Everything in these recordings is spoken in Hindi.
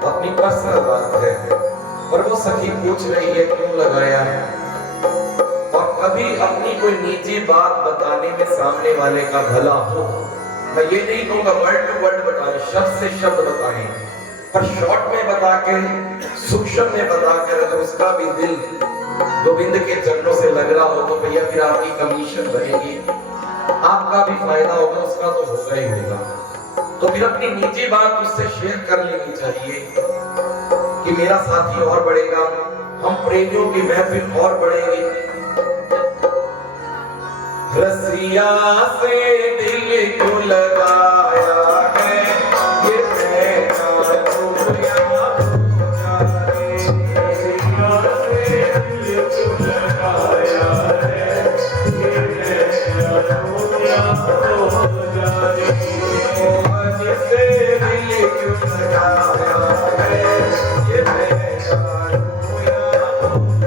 अपनी पर्सनल बात है, पर वो सखी पूछ रही है क्यों लगाया है। और कभी अपनी कोई निजी बात बताने में सामने वाले का भला हो, मैं ये नहीं कहूंगा वर्ड टू वर्ड बताएं, शब्द से शब्द बताएं, पर शॉर्ट में बता के, सूक्ष्म में बताकर अगर उसका भी दिल गोविंद के चरणों से लग रहा हो तो भैया फिर आपकी कमीशन बनेगी, आपका भी फायदा होगा, उसका तो होगा ही होगा। तो फिर अपनी निजी बात उससे शेयर कर लेनी चाहिए कि मेरा साथी और बढ़ेगा, हम प्रेमियों की महफिल और बढ़ेगी। रसिया से दिल क्यों लगाया है ये मैं जानूं या जाने। रसिया से दिल क्यों लगाया है ये मैं जानूं या जाने। जिसे दिल क्यों लगाया है ये मैं जानूं या जाने।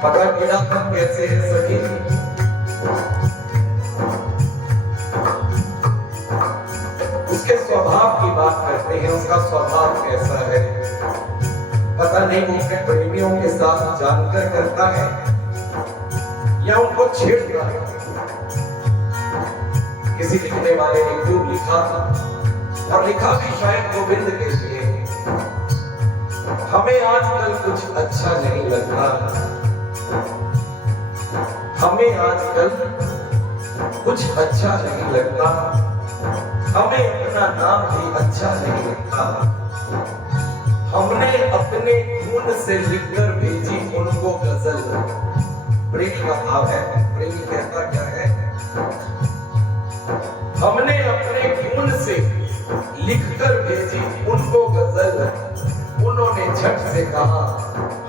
पता गिरा कब कैसे है सखी, उसके स्वभाव की बात करते हैं, उसका स्वभाव कैसा है। पता नहीं वो अपने प्रेमियों के साथ जानकर करता है या उनको छेड़ता है। किसी लिखने वाले ने खूब लिखा था और लिखा भी शायद गोविंद के लिए, हमें आजकल कुछ अच्छा नहीं लगता, हमें आजकल कुछ अच्छा नहीं लगता, हमें अपना नाम भी अच्छा नहीं लगता। हमने अपने खून से लिखकर भेजी उनको गजल। प्रेमी का भाव है, प्रेमी कहता क्या है, हमने अपने खून से लिखकर भेजी उनको गजल, झट से कहा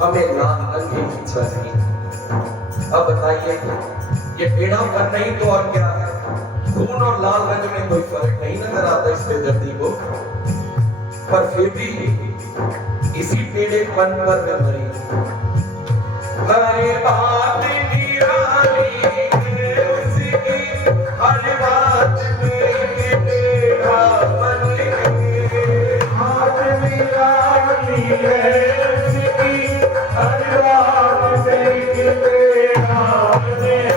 हमें लाल रंग ही चाहिए। अब बताइए ये टेढ़ापन नहीं तो और क्या है? खून और लाल रंग में कोई फर्क नहीं नजर आता इस बेदर्दी को, पर फिर भी इसी टेढ़ेपन पर मैं मरी। हर बात निराली है उसकी, हर बात में टेढ़ापन है। बात निराली है उसकी, हर बात में टेढ़ापन है।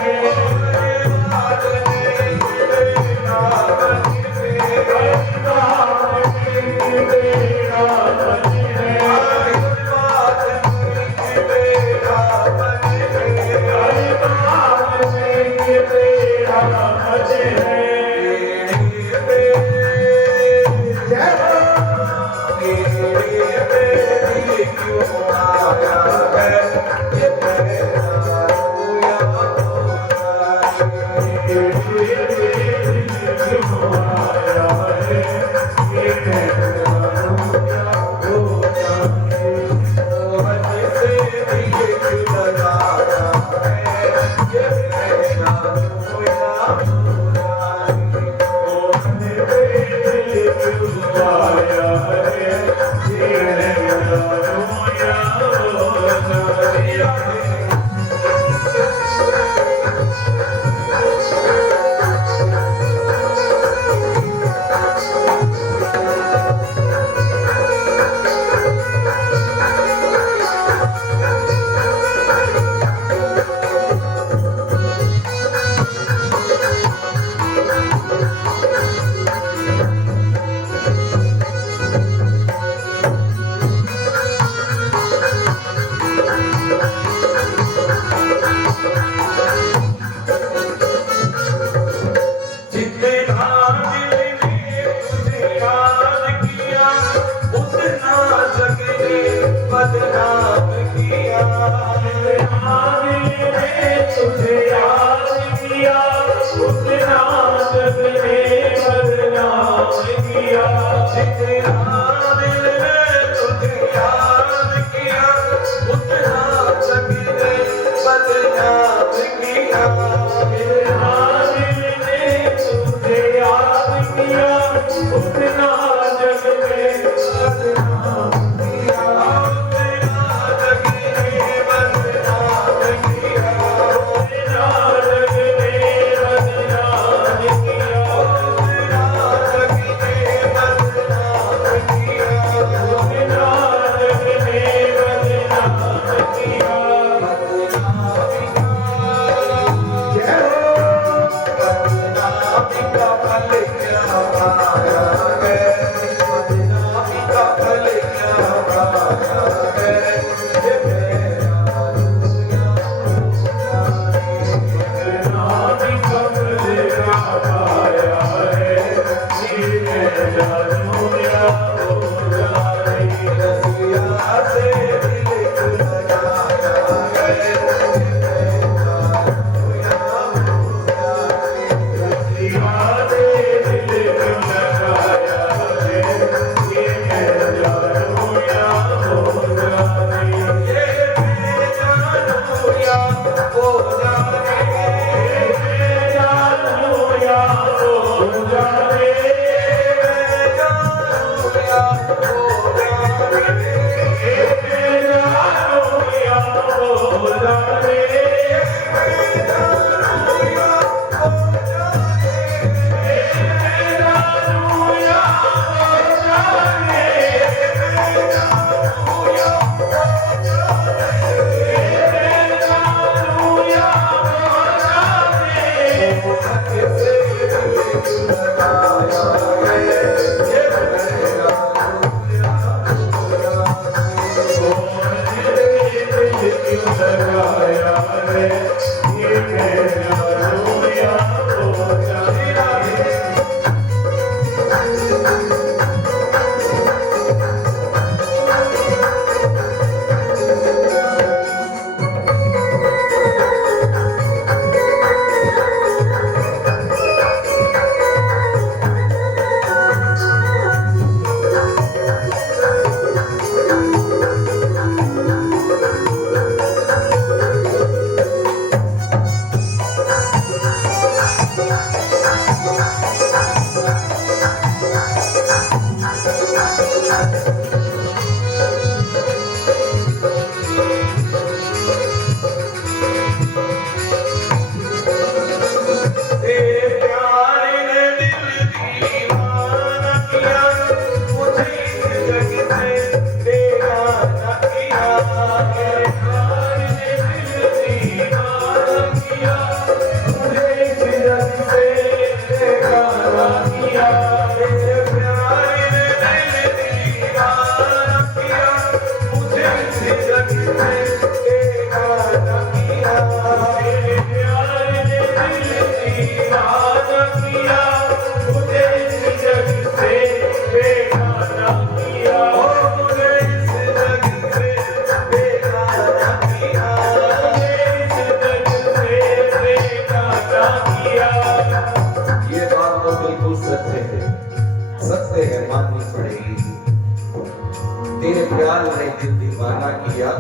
ख्याल ने दिल दीवाना किया,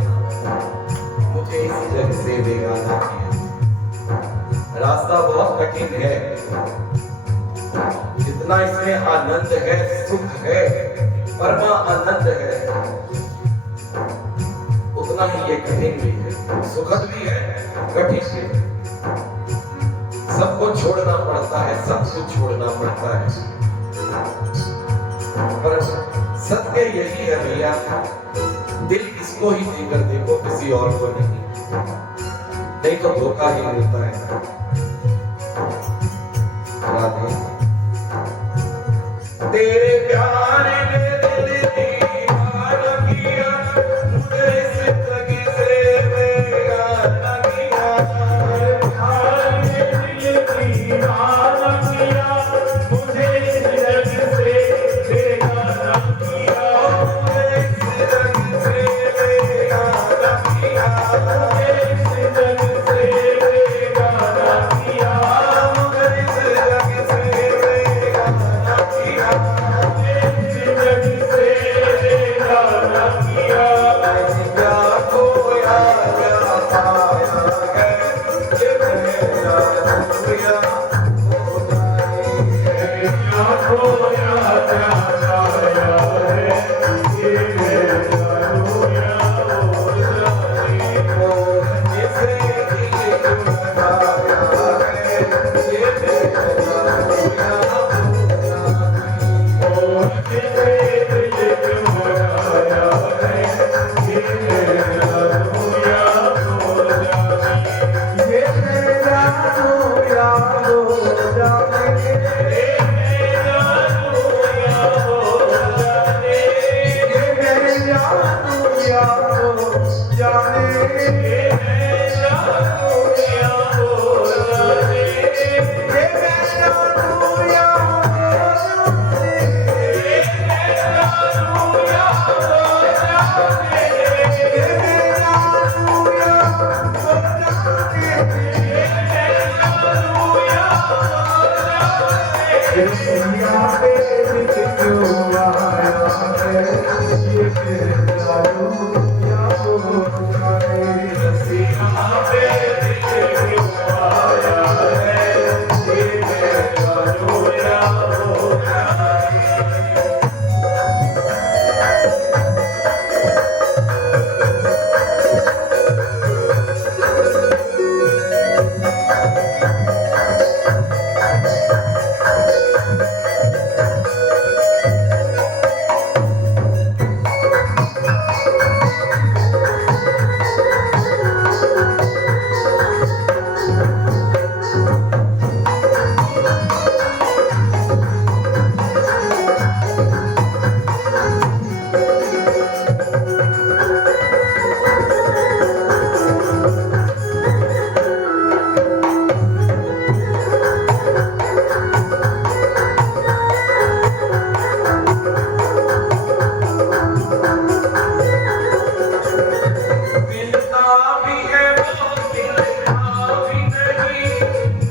मुझे इस जग से बेगाना किया। रास्ता बहुत कठिन है, जितना इसमें आनंद है, सुख है, परमा आनंद है, उतना ही ये कठिन भी है। सुखद भी है, कठिन भी है। सबको छोड़ना पड़ता है, सब कुछ छोड़ना पड़ता है, पर सत्य यही है भैया, दिल इसको ही देकर देखो, किसी और को नहीं तो धोखा ही मिलता है। तेरे प्यार ने दिल दीवाना किया, मुझे इस जग से बेगाना किया। प्यार ने दिल दीवाना किया, मुझे इस जग से बेगाना किया। मुझे इस जग से बेगाना किया, मुझे इस जग से बेगाना किया, मुझे इस जग से बेगाना किया, मुझे इस जग से बेगाना किया। क्या खोया क्या पाया है, ये मेरा दुनिया क्या खोया क्या पाया है, ये मेरा दुनिया हो जाए। जिसे दिल चुराया है, ये मेरा दुनिया हो जाए। जिसे दिल चुराया है, ये मेरा दुनिया हो जाए। ये मेरा दुनिया हो जाए, ये मेरा दुनिया हो जाए, ये मेरा दुनिया हो जाए, ये मेरा दुनिया हो जाए, ये मेरा दुनिया हो जाए, ये मेरा दुनिया हो जाए, ये मेरा दुनिया हो जाए, ये मेरा दुनिया हो जाए। इस दुनिया पे बिछ क्यों आया है, ये मेरा दुनिया हो जाए। इस दुनिया पे बिछ क्यों आया है, ये मेरा दुनिया हो जाए। मिलता भी है वो मिलता भी नहीं,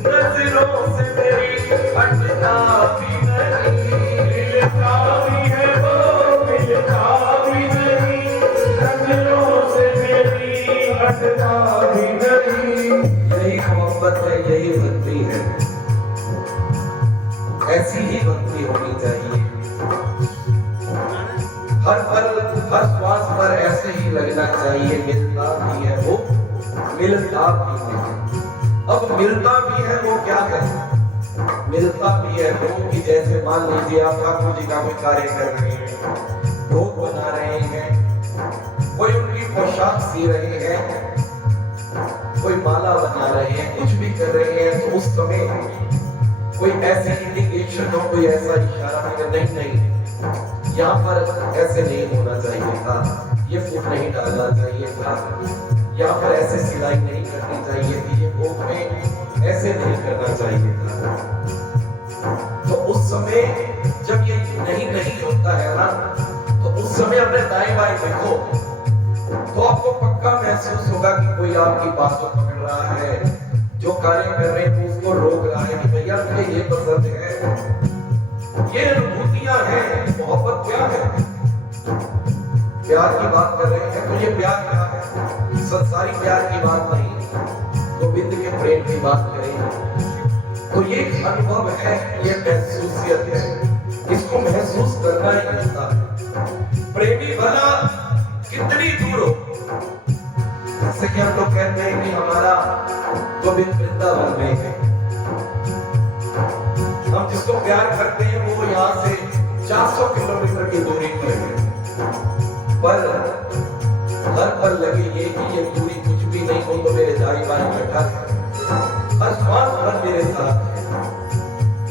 नजरों से मेरी हटता भी नहीं। मिलता भी है वो मिलता भी नहीं, नजरों से मेरी हटता भी नहीं। यही मोहब्बत है, यही भक्ति है, ऐसी ही भक्ति होनी चाहिए। हर पल हर श्वास पर ऐसे ही लगना चाहिए, मिलता भी है वो मिलता भी है। अब मिलता भी है वो क्या है, मिलता भी है वो कि जैसे मान लीजिए आप ठाकुर जी का कोई कार्य कर रहे हैं, भोग बना रहे हैं, कोई उनकी पोशाक सी रहे हैं, कोई माला बना रहे हैं, कुछ भी कर रहे हैं, तो उस समय कोई ऐसी इंडिकेशन हो, कोई ऐसा इशारा हो, नहीं यहाँ पर ऐसे नहीं होना चाहिए था, ये फूट नहीं डालना चाहिए था, यहाँ पर ऐसे सिलाई नहीं करनी चाहिए थी, ये भोग में ऐसे नहीं करना चाहिए था। तो उस समय जब ये नहीं होता है ना, तो उस समय अपने दाएं बाएं देखो, तो आपको पक्का महसूस होगा कि कोई आपकी बातों पकड़ रहा है, जो कार्य कर रहे हैं उसको रोक रहा है कि भैया मुझे ये पसंद है। ये अनुभूतियां हैं, मोहब्बत क्या है? प्यार की बात कर रहे हैं, तो ये प्यार क्या है? संसारी प्यार की बात नहीं, गोविंद के प्रेम की बात करें तो ये अनुभव है, ये महसूसियत है, इसको महसूस करना ही होता है। प्रेमी भला कितनी दूर हो, जैसे कि हम लोग कहते हैं कि हमारा गोविंद वृंदावन में है, हम जिसको प्यार करते हैं वो यहाँ से 400 किलोमीटर की दूरी पर है, पर हर पल लगे ये कि ये दूरी कुछ भी नहीं हो तो मेरे दाई बाई बैठा है, हर श्वास भर मेरे साथ है,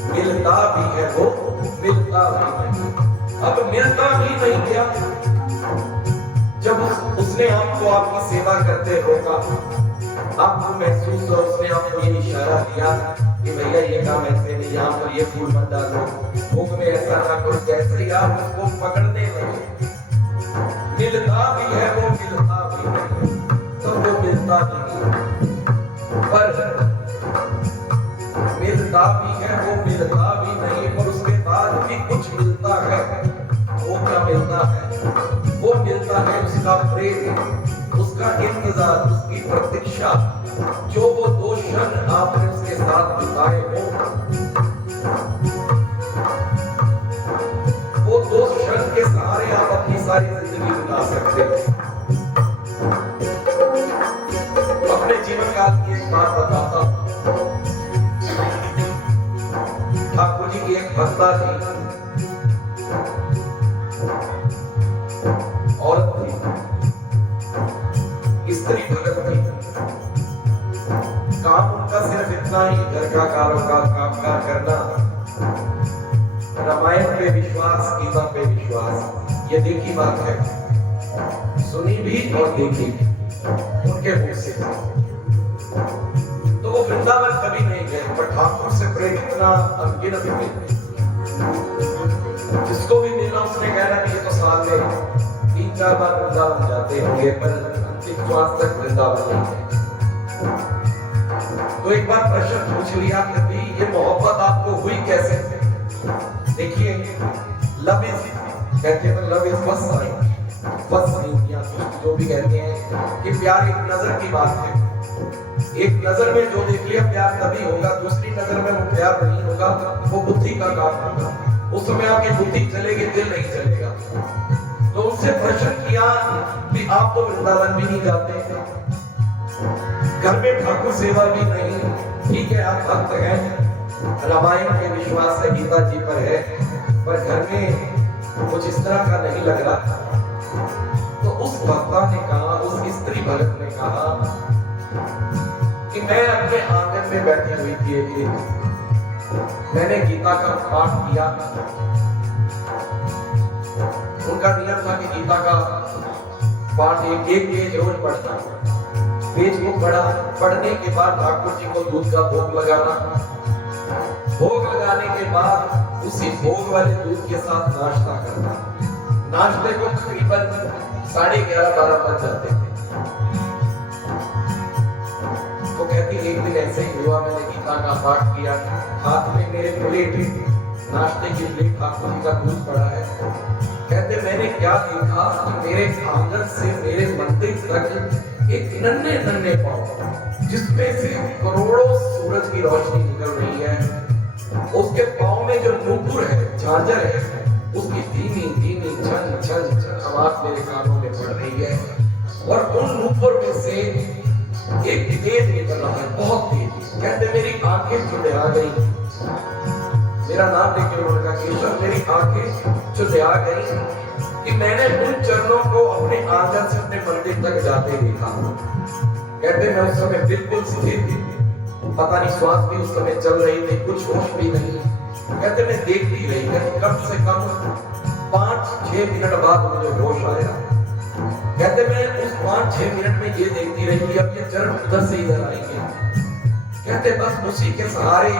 मिलता भी है वो, मिलता भी नहीं। अब मिलता भी नहीं क्या, जब उसने आपको आपकी सेवा करते रोका, आपको महसूस हो, उसने आपको ये इशारा दिया कि भैया ये काम ऐसे नहीं, यहाँ पर ये फूल मत डालो, भूख में ऐसा ना करो, जैसे ही आप उसको पकड़ने लगे, मिलता भी है वो, मिलता भी नहीं, तो वो मिलता नहीं, पर मिलता भी है वो, मिलता भी नहीं, पर उसके बाद भी कुछ मिलता है। वो क्या मिलता है? वो मिलता है उसका प्रेम, उसका इंतजार, उसकी प्रतीक्षा, जो वो 2 क्षण आपने उसके साथ बिताए हो, वो 2 क्षण के सहारे आप अपनी सारी जिंदगी बिता सकते हो। अपने जीवन काल की एक बात बताता हूं। ठाकुर जी की एक भक्ता थी, औरत थी, स्त्री भगत थी, काम उनका सिर्फ इतना ही, घर का कामकाज करना, रामायण पे विश्वास, गीता पे विश्वास, ये देखी बात है, सुनी भी और देखी भी उनके मुख से। तो वो वृंदावन कभी नहीं गए, पर ठाकुर से प्रेम इतना अनगिनत है, जिसको भी मिलना उसने कहना कि ये तो साल में 3-4 बार वृंदावन जाते होंगे, पर अंतिम श्वास तक वृंदावन नहीं है। तो एक बार प्रश्न पूछ लिया कि ये मोहब्बत आपको हुई कैसे? देखिए, लव इज कहते हैं, love is first sign, first sign, या जो भी कहते हैं कि प्यार एक नजर की बात है, एक नजर में जो देख लिया प्यार तभी होगा, दूसरी नजर में वो प्यार नहीं होगा, वो बुद्धि का काम होगा, उस समय आपकी बुद्धि चलेगी, दिल नहीं चलेगा। तो उससे प्रश्न किया कि आप तो वृंदावन भी नहीं जाते, घर में ठाकुर सेवा भी नहीं, ठीक है आप भक्त हैं, रामायण पे विश्वास है, गीता जी पर है, पर घर में कुछ इस तरह का नहीं लग रहा। तो उस भक्ता ने कहा, उस स्त्री भक्त ने कहा कि मैं अपने आंगन में बैठी हुई थी एक दिन, मैंने गीता का पाठ किया, उनका नियम था कि गीता का पाठ एक पेज रोज पढ़ना, पेज को पढ़ने के बाद ठाकुर जी को दूध का भोग लगाना, भोग लगाने के बाद उसी भोग वाले दूध के साथ नाश्ता करना, नाश्ते को तकरीबन 11:30-12 बज जाते थे। तो कहती एक दिन ऐसे ही हुआ, मैंने गीता का पाठ किया, हाथ में मेरे प्लेट, नाश्ते की प्लेट, ठाकुर जी का दूध पड़ा है, कहते मैंने क्या देखा कि मेरे आंगन से मेरे मंदिर तक एक नन्हे नन्हे पांव, जिसमें से करोड़ों सूरज की रोशनी निकल रही है, उसके पांव में जो नूपुर है, झांझर है, उसकी धीमी धीमी झन झन झन आवाज मेरे कानों में पड़ रही है, और उन नूपुर में से एक तेज निकल रहा है, बहुत तेज। कहते मेरी आंखें चुंधिया गई, मेरा नाम लेके उन्होंने कहा केशव, मेरी आंखें चुंधिया गई कि मैंने उन चरणों को अपने आंगन से अपने मंदिर तक जाते देखा। कहते मैं उस समय बिल्कुल स्थिर थी, पता नहीं श्वास भी उस समय चल रही थी, कुछ होश भी नहीं। कहते मैं देखती रही, कहते कम से कम 5-6 मिनट बाद मुझे होश आया। कहते मैं उस 5-6 मिनट में ये देखती रही कि अब ये चरण उधर से इधर आएंगे। कहते बस उसी के सहारे,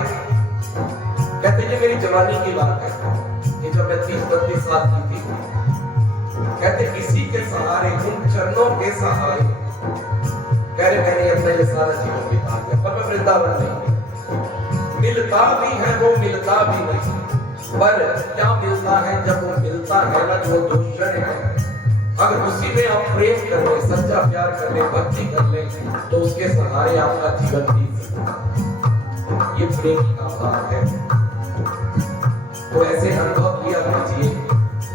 कहते ये मेरी जवानी की बात है कि जब मैं 30-32 साल की थी, कहते इसी के सहारे, उन चरणों के सहारे, कह रहे मैंने अपना ये सारा जीवन बिता दिया, पर मैं वृंदावन नहीं। मिलता भी है वो, मिलता भी नहीं, पर क्या मिलता है? जब वो मिलता है ना, जो 2 क्षण है, अगर उसी में आप प्रेम कर ले, सच्चा प्यार कर ले, भक्ति कर ले, तो उसके सहारे आपका जीवन बीत सकता है। ये प्रेम का भाव है। तो ऐसे अनुभव किया कीजिए,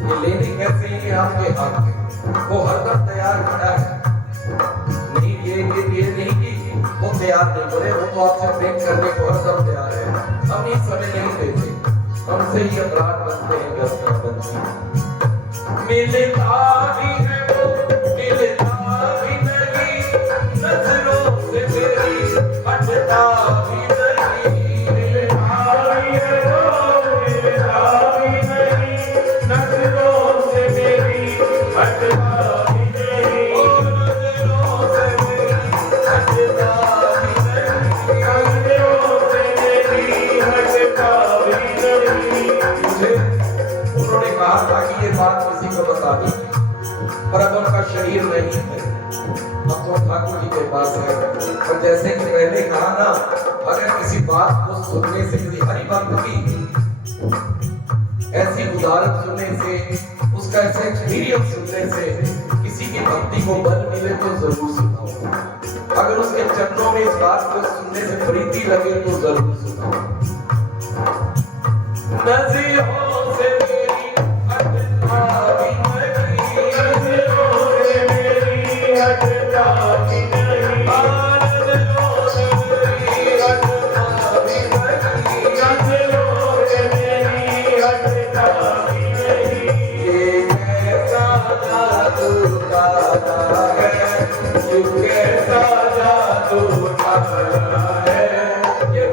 ये लेने कैसे ही आपके हाथ में, वो हरदम तैयार खड़ा है। नहीं ये नहीं कि वो तैयार नहीं बोले, वो तो आपसे प्रेम करने को हरदम तैयार है। हम इस समय नहीं देते, हमसे ही अपराध बनते हैं, गलतियां बनती हैं। मिलता भी है वो, मिलता भी नहीं, नजरों से मेरी हटता भी नहीं। मिलता भी है वो, मिलता भी नहीं, नजरों से मेरी हटता भी नहीं। ओ नजरों से मेरी हटता भी नहीं, नजरों से मेरी हटता भी नहीं। मुझे उन्होंने कहा था कि ये बात किसी को बता दी, पर अब उनका शरीर नहीं है, अब तो ठाकुर जी के पास है। और जैसे कि पहले कहा ना, अगर किसी बात को सुनने से, किसी हरि भक्त की ऐसी उदाहरण सुनने से, उसका ऐसे एक्सपीरियंस सुनने से किसी की भक्ति को बल मिले तो जरूर सुनाओ। अगर उसके चरणों में इस बात को सुनने से प्रीति लगे तो जरूर सुनाओ। नज़रों से मेरी हटता भी नहीं, नज़रों से मेरी हटता भी नहीं, नज़रों से मेरी हटता भी नहीं, नज़रों से मेरी हटता भी नहीं। ये कैसा जादू डाला है, ये कैसा जादू डाला है, ये